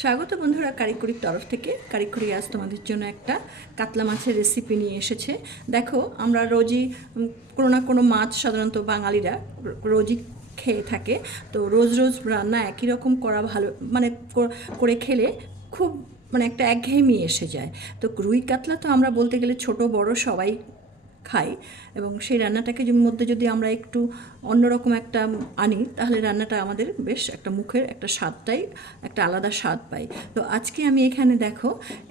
স্বাগত বন্ধুরা কারিগরির তরফ থেকে। কারিকুরি আজ তোমাদের জন্য একটা কাতলা মাছের রেসিপি নিয়ে এসেছে। দেখো, আমরা রোজই কোনো না কোনো মাছ সাধারণত বাঙালিরা রোজই খেয়ে থাকে। তো রোজ রোজ রান্না একই রকম করা ভালো মানে করে খেলে খুব মানে একটা একঘেয়েমি এসে যায়। তো রুই কাতলা তো আমরা বলতে গেলে ছোট, বড় সবাই খাই। এবং সেই রান্নাটাকে মধ্যে যদি আমরা একটু অন্যরকম একটা আনি, তাহলে রান্নাটা আমাদের বেশ একটা মুখের একটা স্বাদটাই, একটা আলাদা স্বাদ পাই। তো আজকে আমি এখানে দেখো,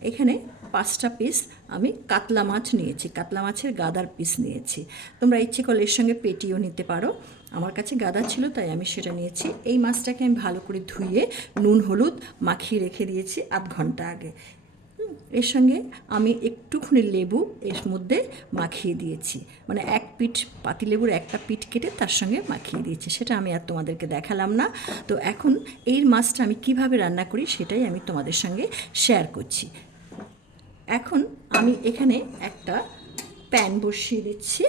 এখানে পাঁচটা পিস আমি কাতলা মাছ নিয়েছি। কাতলা মাছের গাদার পিস নিয়েছি। তোমরা ইচ্ছে করলে এর সঙ্গে পেটিও নিতে পারো। আমার কাছে গাদা ছিল, তাই আমি সেটা নিয়েছি। এই মাছটাকে আমি ভালো করে ধুয়ে নুন, হলুদ মাখিয়ে রেখে দিয়েছি আধ ঘণ্টা আগে। এর সঙ্গে আমি একটুখানি লেবু এর মধ্যে মাখিয়ে দিয়েছি। মানে এক পিঠ পাতিলেবুর একটা পিঠ কেটে তার সঙ্গে মাখিয়ে দিয়েছি। সেটা আমি আর তোমাদেরকে দেখালাম না। তো এখন এই মাছটা আমি কীভাবে রান্না করি সেটাই আমি তোমাদের সঙ্গে শেয়ার করছি। এখন আমি এখানে একটা প্যান বসিয়ে দিচ্ছি।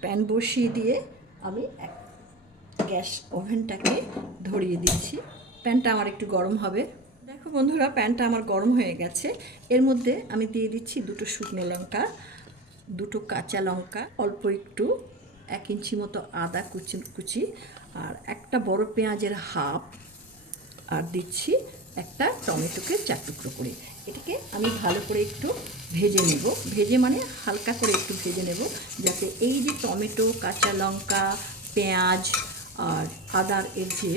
প্যান বসিয়ে দিয়ে আমি গ্যাস ওভেনটাকে ধরিয়ে দিচ্ছি। প্যানটা আমার একটু গরম হবে। দেখো বন্ধুরা, প্যানটা আমার গরম হয়ে গেছে। এর মধ্যে আমি দিয়ে দিচ্ছি দুটো শুকনো লঙ্কা, দুটো কাঁচা লঙ্কা, অল্প একটু, এক ইঞ্চি মতো আদা কুচি কুচি, আর একটা বড় পেঁয়াজের হাফ, আর দিচ্ছি একটা টমেটোকে চার টুকরো করে। এটাকে আমি ভালো করে একটু ভেজে নেব। ভেজে মানে হালকা করে একটু ভেজে নেব, যাতে এই যে টমেটো, কাঁচা লঙ্কা, পেঁয়াজ, আর আদার এর যে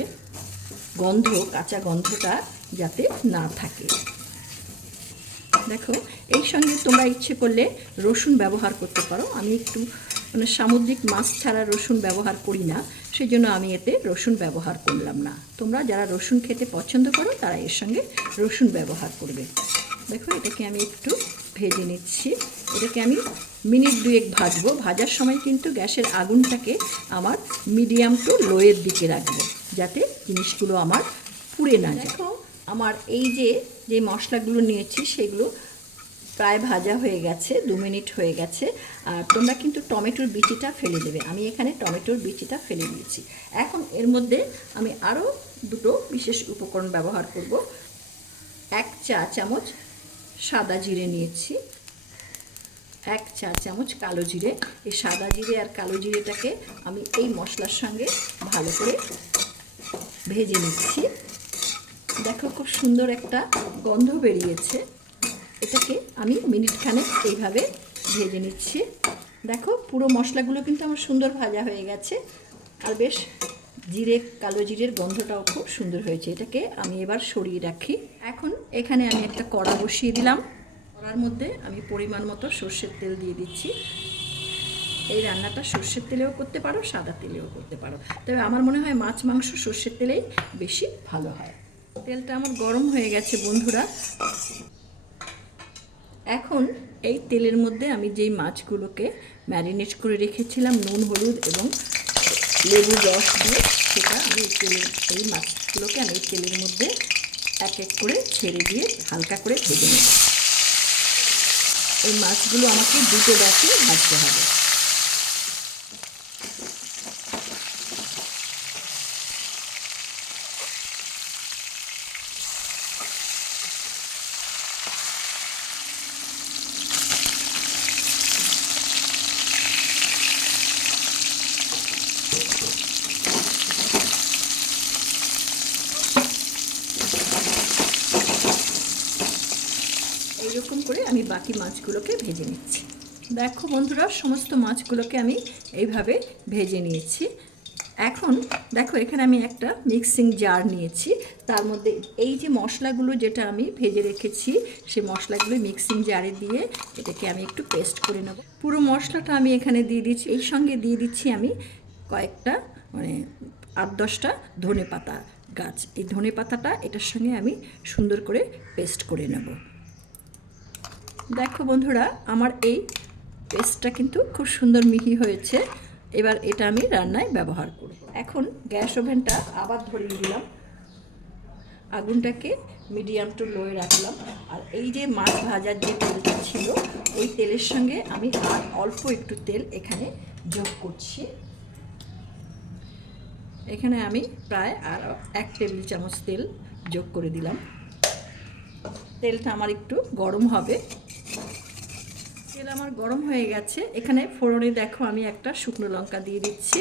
গন্ধ, কাঁচা গন্ধটা যাতে না থাকে। দেখো, এই সঙ্গে তোমরা ইচ্ছে করলে রসুন ব্যবহার করতে পারো। আমি একটু মানে সামুদ্রিক মাছ ছাড়া রসুন ব্যবহার করি না সেই জন্য আমি এতে রসুন ব্যবহার করলাম না। তোমরা যারা রসুন খেতে পছন্দ করো, তারা এর সঙ্গে রসুন ব্যবহার করবে। দেখো, এটাকে আমি একটু ভেজে নিচ্ছি। এটাকে আমি মিনিট দুয়েক ভাজবো। ভাজার সময় কিন্তু গ্যাসের আগুনটাকে আমার মিডিয়াম টু লোয়ের দিকে রাখব, যাতে জিনিসগুলো আমার পুড়ে না যায়। আমার এই যে যে মশলাগুলো নিয়েছি, সেগুলো প্রায় ভাজা হয়ে গেছে, দু মিনিট হয়ে গেছে। আর তোমরা কিন্তু টমেটোর বিচিটা ফেলে দেবে। আমি এখানে টমেটোর বিচিটা ফেলে দিয়েছি। এখন এর মধ্যে আমি আরও দুটো বিশেষ উপকরণ ব্যবহার করব। এক চা চামচ সাদা জিরে নিয়েছি। এক চা চামচ কালো জিরে। এই সাদা জিরে আর কালো জিরেটাকে আমি এই মশলার সঙ্গে ভালো করে ভেজে নিচ্ছি। দেখো খুব সুন্দর একটা গন্ধ বেরিয়েছে। এটাকে আমি মিনিট খানেক এইভাবে ভেজে নিচ্ছি। দেখো, পুরো মশলাগুলো কিন্তু আমার সুন্দর ভাজা হয়ে গেছে। আর বেশ জিরে, কালো জিরের গন্ধটাও খুব সুন্দর হয়েছে। এটাকে আমি এবার সরিয়ে রাখি। এখন এখানে আমি একটা কড়া বসিয়ে দিলাম। কড়ার মধ্যে আমি পরিমাণ মতো সর্ষের তেল দিয়ে দিচ্ছি। এই রান্নাটা সর্ষের তেলেও করতে পারো, সাদা তেলেও করতে পারো। তবে আমার মনে হয় মাছ, মাংস সর্ষের তেলেই বেশি ভালো হয়। তেলটা আমার গরম হয়ে গেছে, বন্ধুরা। এখন এই তেলের মধ্যে আমি যেই মাছগুলোকে ম্যারিনেট করে রেখেছিলাম, নুন, হলুদ এবং লেবু রস দিয়ে, সেটা আমি তেলের, এই মাছগুলোকে আমি তেলের মধ্যে এক এক করে ছেড়ে দিয়ে হালকা করে ভেজে নেব। এই মাছগুলো আমাকে দুটো ব্যাচে ভাজতে হবে। এইরকম করে আমি বাকি মাছগুলোকে ভেজে নিচ্ছি। দেখো বন্ধুরা, সমস্ত মাছগুলোকে আমি এইভাবে ভেজে নিয়েছি। এখন দেখো, এখানে আমি একটা মিক্সিং জার নিয়েছি। তার মধ্যে এই যে মশলাগুলো যেটা আমি ভেজে রেখেছি সেই মশলাগুলো মিক্সিং জারে দিয়ে এটাকে আমি একটু পেস্ট করে নেব। পুরো মশলাটা আমি এখানে দিয়ে দিচ্ছি এই সঙ্গে দিয়ে দিচ্ছি আমি কয়েকটা মানে আট দশটা ধনে পাতা গাছ। এই ধনে পাতাটা এটার সঙ্গে আমি সুন্দর করে পেস্ট করে নেব। দেখো বন্ধুরা, আমার এই পেস্টটা কিন্তু খুব সুন্দর মিহি হয়েছে। এবার এটা আমি রান্নায় ব্যবহার করব। এখন গ্যাস ওভেনটা আবার ধরিয়ে দিলাম। আগুনটাকে মিডিয়াম টু লোয়ে রাখলাম। আর এই যে মাছ ভাজার যে তেলটা ছিল, ওই তেলের সঙ্গে আমি আর অল্প একটু তেল এখানে যোগ করছি। এখানে আমি প্রায় আর এক টেবিল চামচ তেল যোগ করে দিলাম। তেলটা আমার একটু গরম হবে। তেল আমার গরম হয়ে গেছে। এখানে ফোড়নে দেখো আমি একটা শুকনো লঙ্কা দিয়ে দিচ্ছি।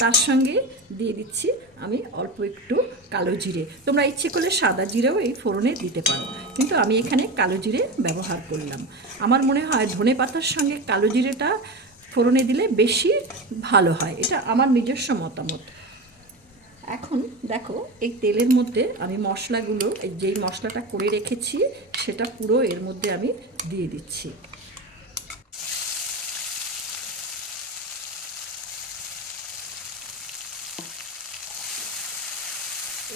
তার সঙ্গে দিয়ে দিচ্ছি আমি অল্প একটু কালো জিরে। তোমরা ইচ্ছে করলে সাদা জিরেও এই ফোড়নে দিতে পারো। কিন্তু আমি এখানে কালো জিরে ব্যবহার করলাম। আমার মনে হয় ধনে পাতার সঙ্গে কালো জিরেটা ফোড়নে দিলে বেশি ভালো হয়। এটা আমার নিজস্ব মতামত। এখন দেখো এই তেলের মধ্যে আমি মশলাগুলো যেই মশলাটা করে রেখেছি, সেটা পুরো এর মধ্যে আমি দিয়ে দিচ্ছি।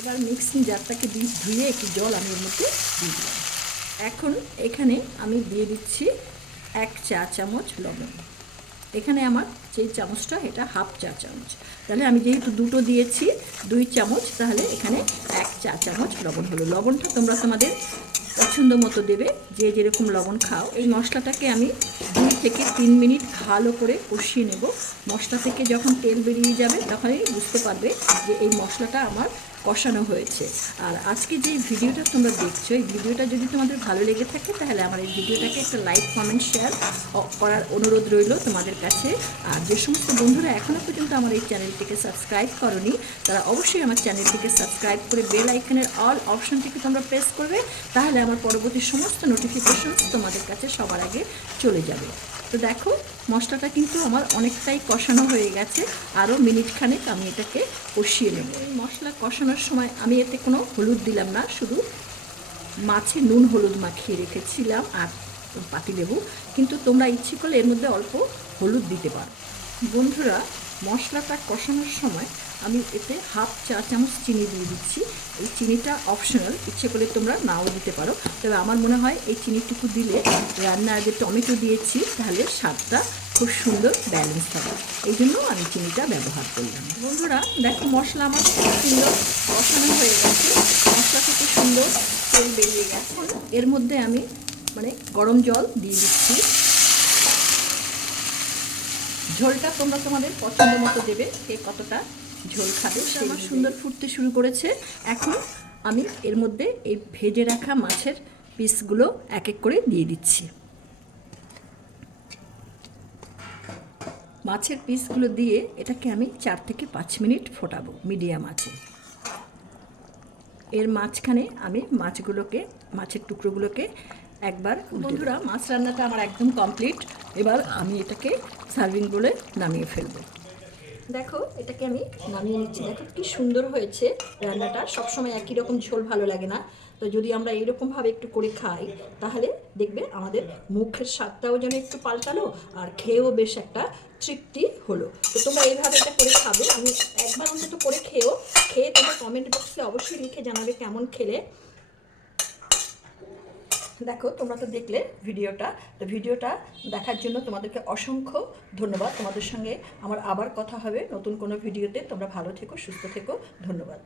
এবার মিক্সিং জারটাকে দিয়ে ধুয়ে একটু জল আমি এর মধ্যে দিয়ে দিলাম। এখন এখানে আমি দিয়ে দিচ্ছি এক চা চামচ লবণ। এখানে আমার যে চামচটা, এটা হাফ চা চামচ। তাহলে আমি যেহেতু দুটো দিয়েছি, দুই চামচ, তাহলে এখানে এক চা চামচ লবণ হলো। লবণটা তোমরা তোমাদের পছন্দ মতো দেবে, যে যেরকম লবণ খাও। এই মশলাটাকে আমি দুই থেকে তিন মিনিট ভালো করে কষিয়ে নেব। মশলা থেকে যখন তেল বেরিয়ে যাবে, তখনই বুঝতে পারবে যে এই মশলাটা আমার কষানো হয়েছে। আর আজকে যে ভিডিওটা তোমরা দেখছ, এই ভিডিওটা যদি তোমাদের ভালো লেগে থাকে, তাহলে আমার এই ভিডিওটাকে একটা লাইক কমেন্ট শেয়ার করার অনুরোধ রইল তোমাদের কাছে। আর যে সমস্ত বন্ধুরা এখনও পর্যন্ত আমার এই চ্যানেলটিকে সাবস্ক্রাইব করনি, তারা অবশ্যই আমার চ্যানেলটিকে সাবস্ক্রাইব করে বেল আইকনের অল অপশনটিকে তোমরা প্রেস করবে, তাহলে আমার পরবর্তী সমস্ত নোটিফিকেশন তোমাদের কাছে সবার আগে চলে যাবে। তো দেখো, মশলাটা কিন্তু আমার অনেকটাই কষানো হয়ে গেছে। আরও মিনিট খানেক আমি এটাকে কষিয়ে নেব। এই মশলা কষানোর সময় আমি এতে কোনো হলুদ দিলাম না, শুধু মাছে নুন হলুদ মাখিয়ে রেখেছিলাম আর পাতি পাতিলেবু কিন্তু তোমরা ইচ্ছে করলে এর মধ্যে অল্প হলুদ দিতে পারো। বন্ধুরা, মশলাটা কষানোর সময় আমি এতে হাফ চা চামচ চিনি দিয়ে দিচ্ছি। এই চিনিটা অপশনাল ইচ্ছে করলে তোমরা নাও দিতে পারো। তবে আমার মনে হয় এই চিনিটুকু দিলে রান্নার আগে টমেটো দিয়েছি, তাহলে স্বাদটা খুব সুন্দর ব্যালেন্স হবে। এই জন্য আমি চিনিটা ব্যবহার করলাম। বন্ধুরা, দেখো মশলা আমার খুব সুন্দর কষানো হয়ে গেছে। মশলা খুব সুন্দর তেল বেরিয়ে গেছে। এর মধ্যে আমি মানে গরম জল দিয়ে দিচ্ছি। ঝোলটা তোমরা তোমাদের পছন্দ মতো দেবে, কে কতটা ঝোল খাবে। সে আমার সুন্দর ফুটতে শুরু করেছে। এখন আমি এর মধ্যে এই ভেজে রাখা মাছের পিসগুলো এক এক করে দিয়ে দিচ্ছি। মাছের পিসগুলো দিয়ে এটাকে আমি চার থেকে পাঁচ মিনিট ফোটাবো মিডিয়াম আছে এর মাঝখানে আমি মাছগুলোকে মাছের টুকরোগুলোকে একবার বন্ধুরা মাছ রান্নাটা আমার একদম কমপ্লিট। এবার আমি এটাকে সার্ভিং বলে নামিয়ে ফেলব। দেখো, এটাকে আমি নামিয়ে নিচ্ছি। দেখো কি সুন্দর হয়েছে রান্নাটা। সবসময় একই রকম ঝোল ভালো লাগে না। তো যদি আমরা এইরকমভাবে একটু করে খাই, তাহলে দেখবে আমাদের মুখের স্বাদটাও যেন একটু পাল্টালো আর খেয়েও বেশ একটা তৃপ্তি হলো। তো তোমরা এইভাবে এটা করে খাবে। আমি একবার অন্তত করে খেয়েও, খেয়ে তোমরা কমেন্ট বক্সে অবশ্যই লিখে জানাবে কেমন খেলে। দেখো, তোমরা তো দেখলে ভিডিওটা। তো ভিডিওটা দেখার জন্য তোমাদেরকে অসংখ্য ধন্যবাদ। তোমাদের সঙ্গে আমার আবার কথা হবে নতুন কোনো ভিডিওতে। তোমরা ভালো থেকো, সুস্থ থেকো। ধন্যবাদ।